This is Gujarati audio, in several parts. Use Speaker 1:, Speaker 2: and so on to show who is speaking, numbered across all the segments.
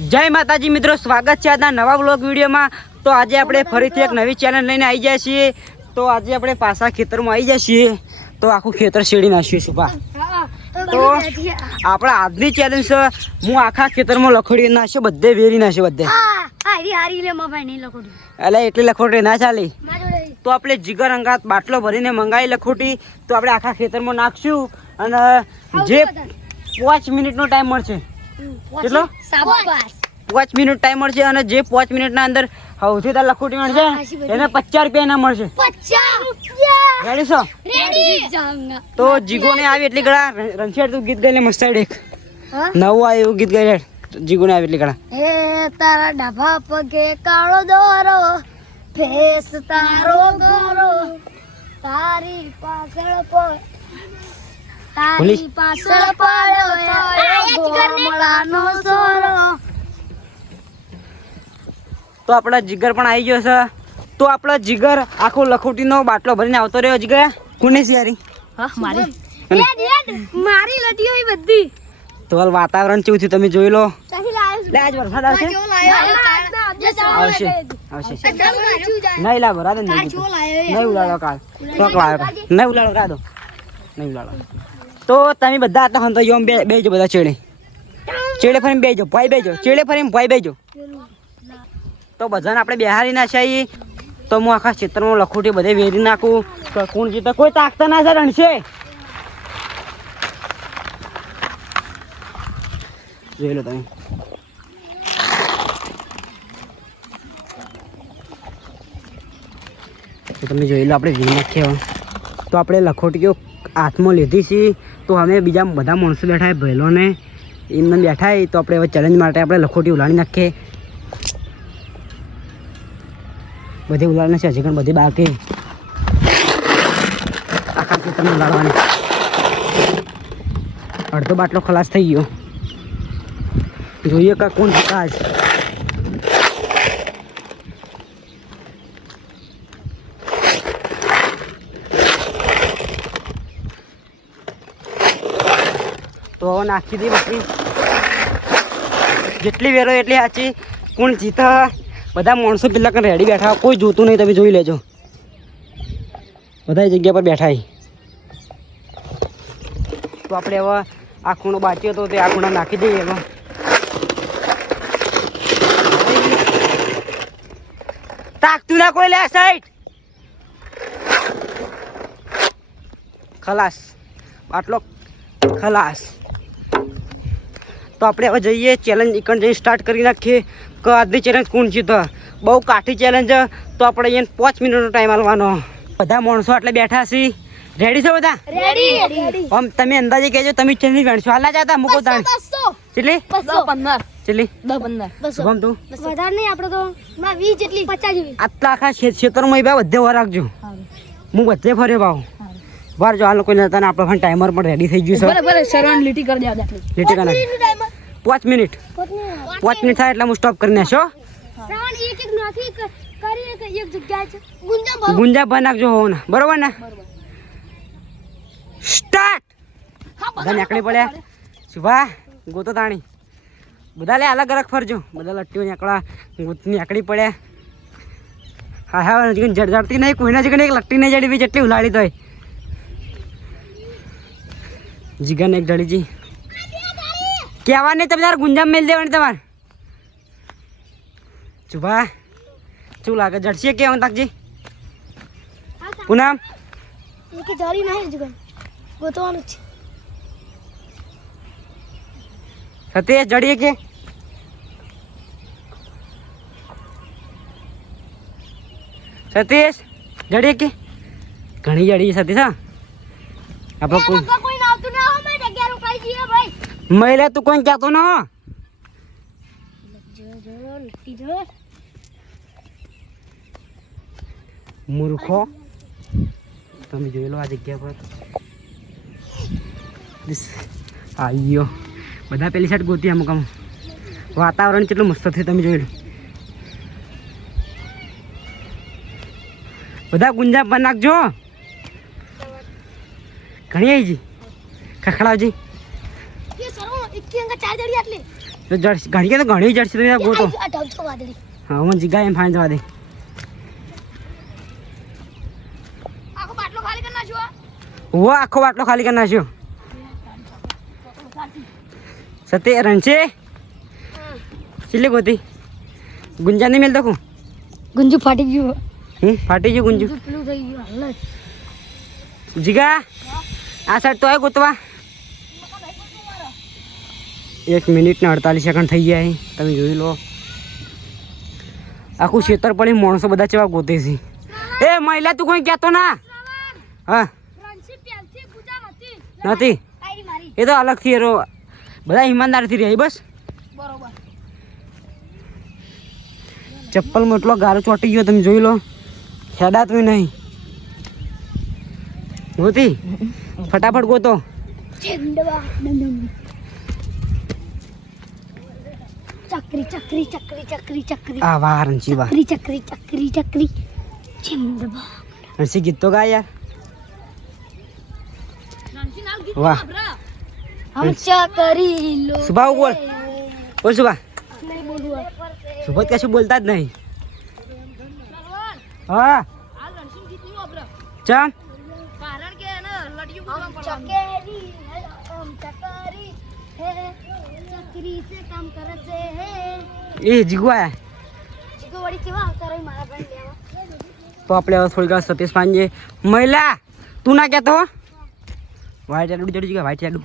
Speaker 1: જય માતાજી મિત્રો, સ્વાગત છે આજના નવા બ્લોગ વિડીયોમાં. તો આજે આપણે ફરીથી એક નવી ચેનલ લઈને આવી જાય છીએ. તો આજે આપણે પાછા ખેતરમાં આવી જઈએ છીએ. તો આખું ખેતર શેડી નાખ્યું સુપા તો આપણા આજની ચેલેન્જ છે, હું આખા ખેતરમાં લખોડી નાખ્યો બધે વેરી નાખ્યો બધે. એટલે એટલી લખોટી ના ચાલી. તો આપણે જીગર અંગાત બાટલો ભરીને મંગાવી લખોટી. તો આપણે આખા ખેતરમાં નાખશું. અને જે પાંચ મિનિટનો ટાઈમ મળશે કેટલો? પાંચ મિનિટ ટાઈમ મળશે અને જે પાંચ મિનિટના અંદર સૌથી તાર લખોટી મળશે એને પચાસ રૂપિયા એના મળશે. રેડી છો? તો જીગોને આવી એટલી ગળા રણછેડ તું ગીત ગાઈને મસ્ત એક નવું આવ્યું ગીત ગાઈ લે. જીગોને આવી એટલી ગળા
Speaker 2: હે તારા ડાભા પગે કાળો દોરો ફેસ તારો ગોરો તારી પાછળ પડ તારી પાછળ પડ્યો ગોમડાનો સોરો.
Speaker 1: તો આપણા જીગર પણ આવી ગયો છે. તો આપણો જીગર આખો લખોટીનો બાટલો ભરીને આવતો રહ્યો જીગર. કોને સિયારી
Speaker 2: રેડ રેડ મારી. લટીઓ હોય બધી.
Speaker 1: તો હાલ વાતાવરણ કેવું થયું તમે જોઈ લો. લે આજ વરસાદ આવશે. આવશે. આવશે. નહીં લાવો રાધે નહીં ઉલાડો. કાલ. કાલ. નહીં ઉલાડો રાધો નહીં ઉલાડો. તો તમે બધા આટલા હંતો યોમ બે બેજો બધા ચેડે ચેડે ફરીને બેજો ભાઈ બેજો ચેડે ફરીને ભાઈ બેજો. તો બધાને આપણે બેહારી નાખ્યા તો હું આખા ચિત્રમાં લખોટી બધે વેરી નાખું. તો કોણ જીતે? કોઈ તાકતા ના છે, રણશે. જોઈ લો તમે. તમે જોઈ લો, આપણે વી નાખીએ તો આપણે લખોટીઓ હાથમાં લીધી છે, તો અમે બીજા બધા માણસો બેઠા ભેલોને. એમને બેઠા તો આપણે હવે ચેલેન્જ માટે આપણે લખોટી ઉલાડી નાખીએ. બધી ઉલાડને છે હજી પણ બધી બાકી. આખા ખેતરને ઉલાડવાની અડધો બાટલો ખલાસ થઈ ગયો. જોઈએ કા કોણ જીતા આજ નાખી દી બધી. જેટલી વેરો એટલી સાચી. કોણ જીતા? બધા માણસો પેલા કંઈ રેડી બેઠા? કોઈ જોતું નહીં, તમે જોઈ લેજો. બધા જગ્યા પર બેઠા. તો આપણે હવે આ ખૂણો બાકી હતો તે આ ખૂણો નાખી દઈએ એમાં તાકતું ના કોઈ લે સાઈડ. ખલાસ. આટલો ખલાસ. તો આપણે હવે જઈએ ચેલેન્જ એકણ જઈને સ્ટાર્ટ કરી નાખીએ. કે આજની ચેલેન્જ કોણ જીતો? બહુ કાઠી ચેલેન્જ તો આપણે અહીંયા પાંચ મિનિટનો ટાઈમ આલવાનો. બધા માણસો આટલે બેઠા છીએ રેડી છો બધા?
Speaker 2: રેડી રેડી
Speaker 1: આમ તમે અંદાજે કહેજો તમે ચેલેન્જ વેણશો હાલા જતા મૂકો તાણ. કેટલી? કેટલી? શુભમ તું?
Speaker 2: વધારે નહીં આપણે તો માં 20 જેટલી 50 જેવી
Speaker 1: આટલા આખા ક્ષે- ભાઈ બધે વાર રાખજો. હું બધે ફરે ભાવ. વાર જો હાલ કોઈ નતા ને આપણે પણ ટાઈમર પણ રેડી થઈ ગયું છે. લીટી કરી પાંચ મિનિટ. પાંચ મિનિટ. થાય એટલે હું સ્ટોપ કરી
Speaker 2: નાખશો ગુંજા
Speaker 1: ભર. નાખજો હોવ ને. બરોબર ને? સ્ટાર્ટ બધા નીકળી પડ્યા? શુભા ગોતો તાણી. બધા લે અલગ અલગ ફરજો. બધા લટ્ટીઓ નીકળ્યા ગોત નીકળી પડ્યા. હા હા હજી જડ જડતી નહીં કોઈના જીગને એક લટ્ટી નહીં જડી બી જેટલી ઉલાડી તોય. જીગન એક જડીજી કહેવાની તમે તારે ગુંજામ મેલ દેવાની તમારે. શુભા શું લાગે? જડશે કે તાકજી? પૂનમ?
Speaker 2: એક જરી નહીં જુગન ગોતવાનું છે.
Speaker 1: સતીશ જડીએ કે? સતીશ જડીએ કે? ઘણી જડી સતીશ હા. આપણે કોઈ
Speaker 2: કોઈ આવતું ના હોય મેં જગ્યા રોકાઈ જઈએ ભાઈ
Speaker 1: મહિલા તું કોઈ કહેતો ન? મૂર્ખો. તમે જોઈ લો આ જગ્યા પર? આયો. બધા પેલી સાઈડ ગોતી અમુક અમુક વાતાવરણ કેટલું મસ્ત થયું તમે જોઈ લો બધા ગુંજા પર નાખજો. ઘણી આવી જી. ખખડાવજી.
Speaker 2: અંગા ચાર જડી આટલી.
Speaker 1: તો જર્સી ઘણી કે તો ઘણી જર્સી લઈને ગોતો
Speaker 2: આ ઢબકો વાદળી.
Speaker 1: હા મને જીગા એમ ફાઈન જવા દે.
Speaker 2: આખો બાટલો ખાલી કરી નાખ્યો
Speaker 1: વો આખો બાટલો ખાલી કરી નાખ્યો. સતે રણછે ચિલ્લે ગોતી? ગુંજા નહીં મેલ દખું
Speaker 2: ગુંજુ ફાટી ગયું
Speaker 1: હમ ફાટી ગયું ગુંજુ.
Speaker 2: પેલું થઈ ગયું
Speaker 1: જીગા આ સાઈડ તો આવ્યો ગોતવા. એક મિનિટને અડતાલીસ સેકન્ડ થઈ જાય તમે જોઈ લો. આખું ખેતર પડી માણસો બધા ચેવા ગોતે છે. એ મહિલા તું કોઈ કહેતો ના? હા. નથી. એ તો અલગથી એરો બધા ઈમાનદારથી રહે બસ. ચપ્પલમાં એટલો ગારો ચોટી ગયો તમે જોઈ લો. ખેડાતું નહીં. ગોતી. ફટાફટ ગોતો.
Speaker 2: cakri cakri cakri cakri cakri cakri ah
Speaker 1: waran sih cakri cakri
Speaker 2: cakri cakri cem debo nanti
Speaker 1: gitu gak ya? Nanti nal gitu
Speaker 2: wah. bra am
Speaker 1: cakri lo. Subah gol
Speaker 2: gol subah
Speaker 1: subah kasih bol tad nai ah. Jam.
Speaker 2: Karan ke na ladiyu ko kam karan. Chakeri, am chakeri. દીકરી છે કામ કરે છે હે?
Speaker 1: એ જીગવા
Speaker 2: જીગો વળી કેવા આવતા રહી મારા ભાઈ લેવા
Speaker 1: તો આપણે હવે થોડીક વાર સતીશ પાંજે મહિલા તું ના કહેતો વાઈટ આડું જડી જીગા વાઈટ આડું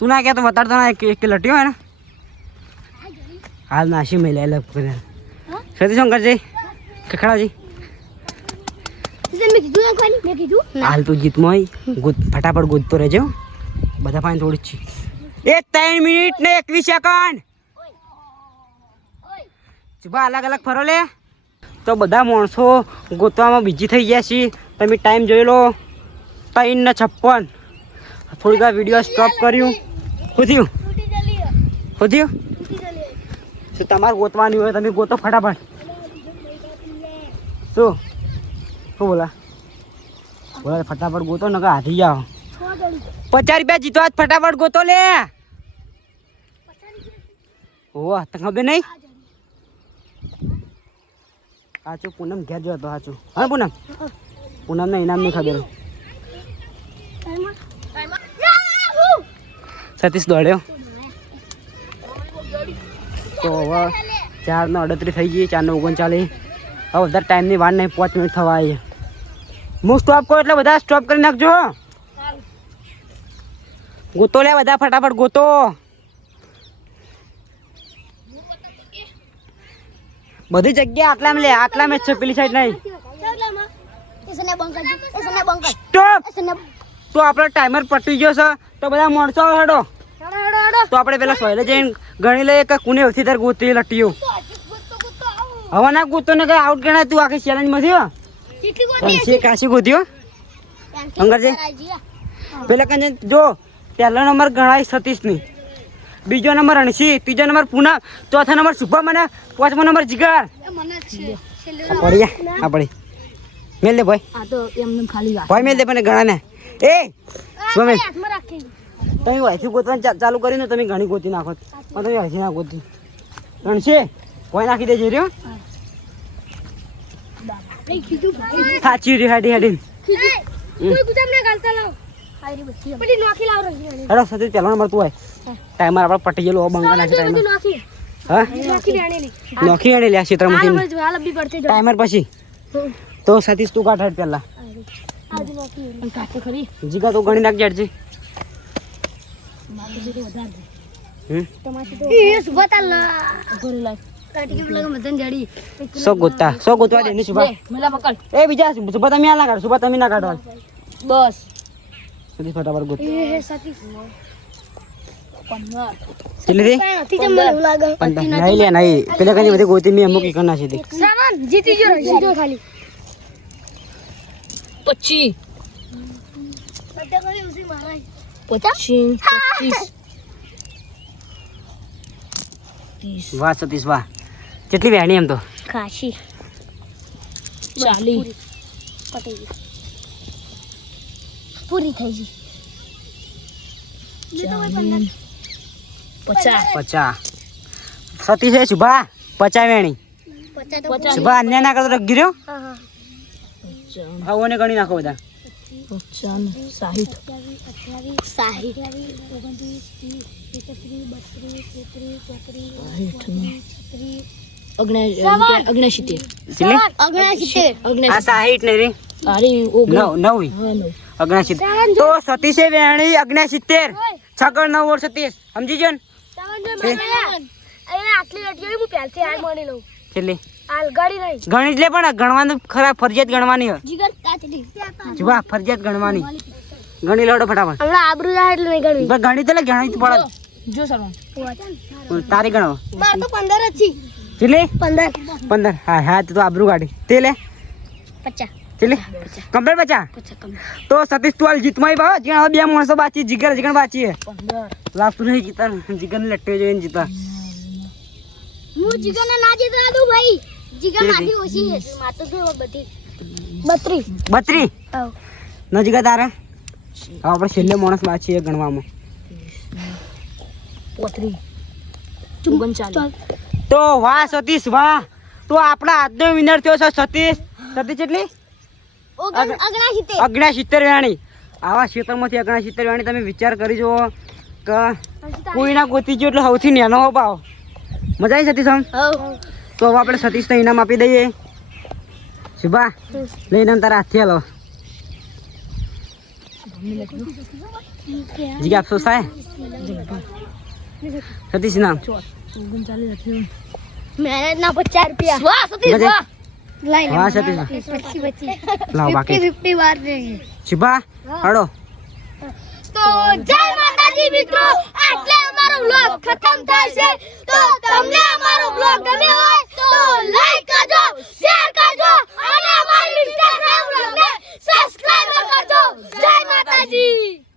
Speaker 1: તું ના કહેતો વધારે તો ના એક લટ્યો હે ને હાલ નાશી મહિલા એ લગ
Speaker 2: કરે.
Speaker 1: સતીશ શંકરજી ખખડાજી હાલ તું જીતમાં હોય. ફટાફટ ગોતતો રહેજો બધા પાણી થોડી જ છે એ ત્રણ મિનિટ ને એકવીસ સેકન્ડ. ચુભા અલગ અલગ ફરો લે. તો બધા માણસો ગોતવામાં બીજી થઈ ગયા છે તમે ટાઈમ જોઈ લો. ત્રણ ને છપ્પન. થોડીક વાર વીડિયો સ્ટોપ કર્યું. શું થયું? શું થયું? શું તમારે ગોતવાની હોય? તમે ગોતો ફટાફટ. શું? શું બોલા? બોલા, ફટાફટ ગોતો, નકર હાથી જાઓ. પચાસ રૂપિયા જીતો આજ ફટાફટ ગોતો લે. ઓહ, તને ખબર નહીં? સાચું, પૂનમ ઘેર જો હતો સાચું. હા, પૂનમ? પૂનમ ને ઇનામ નહીં ખબર. સતીશ દોડ્યો. તો હવે ચાર ને અડત્રીસ થઈ ગઈ ચાર ને ઓગણચાલીસ. હવે વધારે ટાઈમની વાર નહીં, પાંચ મિનિટ થવા આવી હું સ્ટોપ કરું એટલે બધા સ્ટોપ કરી નાખજો ગોતો લે બધા ફટાફટ ગોતો. બધી જગ્યા આટલા લે આટલા મેં છે પેલી સાઈડ નહીં. સ્ટોપ તો આપણો ટાઈમર પટી ગયો છે. તો બધા માણસો હેડો. તો આપણે પેલા સોયલે જઈને ગણી લઈએ કે કુને ઓછી તાર ગોતી લટ્યું હવે ના ગોતો ને કઈ આઉટ ગણાય તું આખી ચેલેન્જમાંથી કાશી ગોત્યો અંગરજી? પેલા કંજે જો પહેલો નંબર ગણાય સતીશની. બીજો નંબર રણસી ત્રીજો નંબર પૂનમ ચોથો નંબર શુભમ અને પાંચમો નંબર જીગર.
Speaker 2: મને જ
Speaker 1: આ પડી મેલ દે ભાઈ.
Speaker 2: આ તો એમને ખાલી
Speaker 1: ભાઈ મેલ દે મને ગણા ને એ મેલ? તમે વાયથી ગોતવાનું ચાલુ કરીને ને તમે ઘણી ગોતી નાખો. પણ તમે વાયથી ના ગોતી. રણસી કોઈ નાખી દેજે રહ્યો. સાચી રી હાડી હાડી
Speaker 2: ના ગાલતા લાવ. પેલી નોખી લાવ રહી
Speaker 1: હેડો સતીશ પહેલો નંબર તું હોય ટાઈમર આપણે પટી ગયેલો બંગા નાખી ટાઈમર.
Speaker 2: નોખી.
Speaker 1: હા?
Speaker 2: નોખી લેણેલી
Speaker 1: લ્યા ટાઈમર પછી. તો સતીશ તું કાઢ પેલા પહેલા.
Speaker 2: આજ નોખી પણ કાચો ખરી.
Speaker 1: જીગા તું ગણી નાખજે
Speaker 2: અડજી
Speaker 1: સો ગોતા સો ગોતવા દે ની સુભા. એ બીજા સુભા તમે ના કાઢો સુભા તમે ના કાઢો
Speaker 2: બસ.
Speaker 1: સતીશ ફટાફટ ગોત.
Speaker 2: એ સતી
Speaker 1: કેટલી થી
Speaker 2: નથી જમ મને એવું લાગે.
Speaker 1: પંદર. નહીં લે નહીં પેલા કઈ બધી ગોતી મેં અમુક કરના છે
Speaker 2: સામાન જીતી ગયો સીધો ખાલી.
Speaker 3: પચી.
Speaker 2: સત્ય કરી ઉસી મારા
Speaker 3: પચી પચીસ? ત્રીસ
Speaker 1: વાહ સતીશ વાહ. કેટલી વહેણી એમ તો?
Speaker 3: ચાલી.
Speaker 2: પૂરી થઈ ગઈ.
Speaker 3: પચાસ.
Speaker 1: પચાસ. સતી છે શુભા?
Speaker 2: પચાસ
Speaker 3: પચાસ.
Speaker 1: શુભા અન્ય ના કરતો રગી રહ્યો?
Speaker 2: હા હા.
Speaker 3: પચાસ.
Speaker 1: ગણી નાખો બધા.
Speaker 2: ઓગણસિત્તેર
Speaker 1: નવ નવ. ઓગણસિત્તેર તો સતીશે વેણી ઓગણસિત્તેર છગણ નવ ઓર સતીશ. સમજી ગયો ને ગણિત લે. પણ ગણવાનું ખરા ફરજિયાત ગણવાની જુવા ફરજિયાત ગણવાની. ગણી લોડો ફટાફટ.
Speaker 2: હમણાં આબરૂ જાય એટલે નહીં ગણવી.
Speaker 1: પણ ગણિત એટલે ગણિત પડે.
Speaker 3: જો સર.
Speaker 1: તારી ગણો.
Speaker 2: માર તો 15 જ છે.
Speaker 1: કેટલી?
Speaker 2: 15
Speaker 1: 15 હા હા તો આબરૂ કાઢી. તે લે.
Speaker 2: 50
Speaker 1: એટલે કમ્પ્લેટ બચા. તો સતીશ તું હાલ જીતમાં ભાવ જીણ હવે બે માણસો બાચી જીગર જીગણ
Speaker 3: બાચી
Speaker 1: લાસ્ટ નહીં જીતા જીગન ને લટ્ટો જોઈને જીતા.
Speaker 2: હું જીગર ને ના જીતા દઉં ભાઈ. જીગર માથી ઓછી છે માતો તો બધી.
Speaker 1: બત્રી?
Speaker 2: બત્રી
Speaker 1: ન જીગા તારે. હા આપણે છેલ્લે માણસ બાચીએ ગણવામાં.
Speaker 3: પોત્રી.
Speaker 1: તો વાહ સતીશ વાહ. તો આપણા આજનો વિનર થયો છે સતીશ. સતીશ
Speaker 2: એટલી અગણા સિત્તેર
Speaker 1: વેણી. આવા ક્ષેત્રમાંથી અગ્ના સિત્તેર વેણી તમે વિચાર કરી જુઓ કે કોઈના ગોતી ગયો એટલે સૌથી નેનો હો મજા આવી સતીશ આમ તો હવે આપણે સતીશને ઇનામ આપી દઈએ. શુભા લઈને તારા હાથથી લો જી આપશો સાહેબ સતીશ નામ
Speaker 3: ઓગણચાલીસ
Speaker 2: મહેનત ના પચાસ રૂપિયા. હા સતીશ.
Speaker 1: લાવ
Speaker 2: વાર
Speaker 1: દેવી શિબા
Speaker 2: તો જય માતાજી ખતમ થાય છે. જય માતાજી.